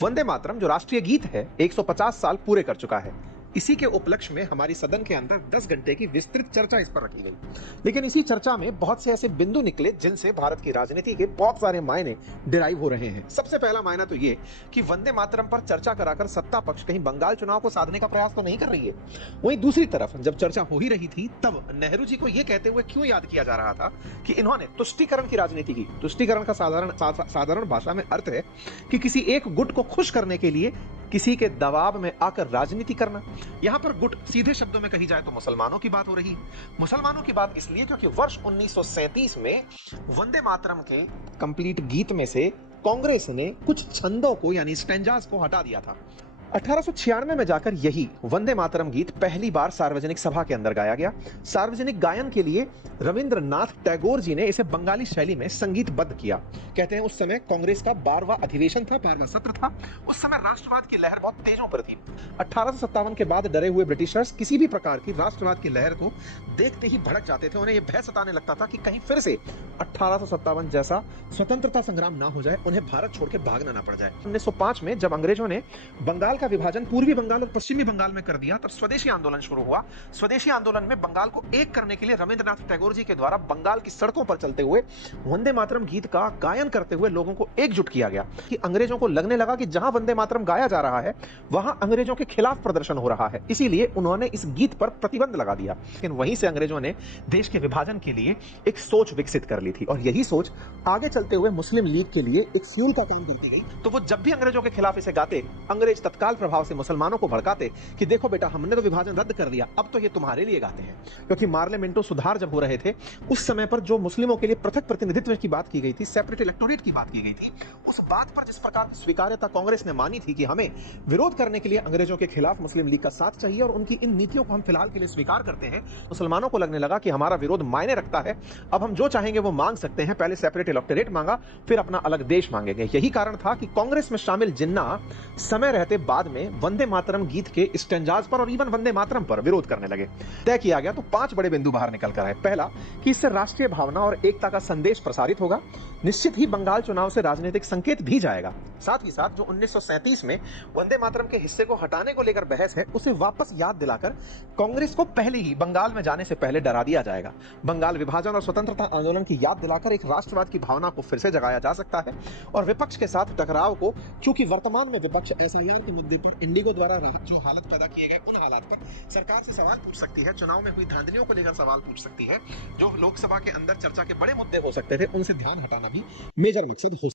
वंदे मातरम जो राष्ट्रीय गीत है 150 साल पूरे कर चुका है। इसी के उपलक्ष्य में हमारी सदन के अंदर 10 घंटे की विस्तृत चर्चा इस पर रखी गई। लेकिन इसी चर्चा में बहुत से ऐसे बिंदु निकले जिनसे भारत की राजनीति के बहुत सारे मायने डिराइव हो रहे हैं। सबसे पहला मायना तो ये कि वंदे मातरम पर चर्चा कराकर सत्ता पक्ष कहीं बंगाल चुनाव को साधने का प्रयास तो नहीं कर रही है। वहीं दूसरी तरफ जब चर्चा हो ही रही थी तब नेहरू जी को यह कहते हुए क्यों याद किया जा रहा था कि इन्होंने तुष्टीकरण की राजनीति की। तुष्टीकरण का साधारण भाषा में अर्थ है कि किसी एक गुट को खुश करने के लिए किसी के दबाव में आकर राजनीति करना। यहां पर गुट सीधे शब्दों में कही जाए तो मुसलमानों की बात हो रही है। मुसलमानों की बात इसलिए क्योंकि वर्ष 1937 में वंदे मातरम के कंप्लीट गीत में से कांग्रेस ने कुछ छंदों को यानी स्टैंजास को हटा दिया था। 1896 में जाकर यही वंदे मातरम गीत पहली बार सार्वजनिक सभा के अंदर गाया गया। सार्वजनिक गायन के लिए रविंद्रनाथ टैगोर जी ने इसे बंगाली शैली में संगीतबद्ध किया। कहते हैं उस समय कांग्रेस का 12वां अधिवेशन था, 12वां सत्र था। उस समय राष्ट्रवाद की लहर बहुत तेजों पर थी। 1857 के बाद डरे हुए ब्रिटिशर्स किसी भी प्रकार की राष्ट्रवाद की लहर को देखते ही भड़क जाते थे। उन्हें यह भय सताने लगता था कि कहीं फिर से 1857 जैसा स्वतंत्रता संग्राम ना हो जाए, उन्हें भारत छोड़ के भागना ना पड़ जाए। 1905 में जब अंग्रेजों ने बंगाल का विभाजन पूर्वी बंगाल और पश्चिमी बंगाल में कर दिया तब स्वदेशी आंदोलन शुरू हुआ। स्वदेशी आंदोलन में बंगाल को एक करने के लिए रविंद्रनाथ टैगोर जी के द्वारा बंगाल की सड़कों पर चलते हुए वंदे मातरम गीत का गायन करते हुए लोगों को एकजुट किया गया कि अंग्रेजों को लगने लगा कि जहां वंदे मातरम गाया जा रहा है वहां अंग्रेजों के खिलाफ प्रदर्शन हो रहा है। इसीलिए उन्होंने इस गीत पर प्रतिबंध लगा दिया। लेकिन वहीं से अंग्रेजों ने देश के विभाजन के लिए एक सोच विकसित कर ली थी और यही सोच आगे चलते हुए मुस्लिम लीग के लिए एक फ्यूल का काम करती गई। तो वो जब भी अंग्रेजों के खिलाफ इसे गाते, अंग्रेज तत्काल प्रभाव से मुसलमानों को भड़काते कि देखो बेटा, हमने तो विभाजन रद्द कर दिया, अब तो ये तुम्हारे लिए गाते हैं। क्योंकि पार्लियामेंटो सुधार जब हो रहे थे उस समय पर जो मुस्लिमों के लिए पृथक प्रतिनिधित्व की बात की गई थी, सेपरेट इलेक्टोरेट की बात की गई थी, उस बात पर जिस प्रकार स्वीकार्यता कांग्रेस ने मानी थी कि हमें विरोध करने के लिए अंग्रेजों के खिलाफ मुस्लिम लीग का साथ चाहिए और उनकी इन नीतियों को हम फिलहाल के लिए स्वीकार करते हैं, मुसलमानों को लगने लगा कि हमारा विरोध मायने रखता है, अब हम जो चाहेंगे वो मांग सकते हैं। पहले सेपरेट इलेक्टोरेट मांगा, फिर अपना अलग देश मांगेंगे। यही कारण था कि कांग्रेस में शामिल जिन्ना समय रहते बाद में वंदे मातरम गीत के स्टैंजास पर और इवन वंदे मातरम पर विरोध करने लगे। तय किया गया तो 5 बड़े बिंदु बाहर निकल कर आए। पहला कि इससे राष्ट्रीय भावना और एकता का संदेश प्रसारित होगा। निश्चित ही बंगाल चुनाव से राजनीतिक संकेत भी जाएगा। साथ ही साथ जो 1937 में वंदे मातरम के हिस्से को हटाने को लेकर बहस है उसे वापस याद दिलाकर कांग्रेस को पहले ही बंगाल में जाने से पहले डरा दिया जाएगा। बंगाल विभाजन और स्वतंत्रता आंदोलन की याद दिलाकर एक राष्ट्रवाद की भावना को फिर से जगाया जा सकता है और विपक्ष के साथ टकराव को, चूंकि वर्तमान में विपक्ष एसआईआर के मुद्दे पर इंडिगो द्वारा जो हालत पैदा किए गए उन हालात पर सरकार से सवाल पूछ सकती है, चुनाव में हुई धांधलियों को लेकर सवाल पूछ सकती है, जो लोकसभा के अंदर चर्चा के बड़े मुद्दे हो सकते थे उनसे ध्यान हटाना भी मेजर मकसद हो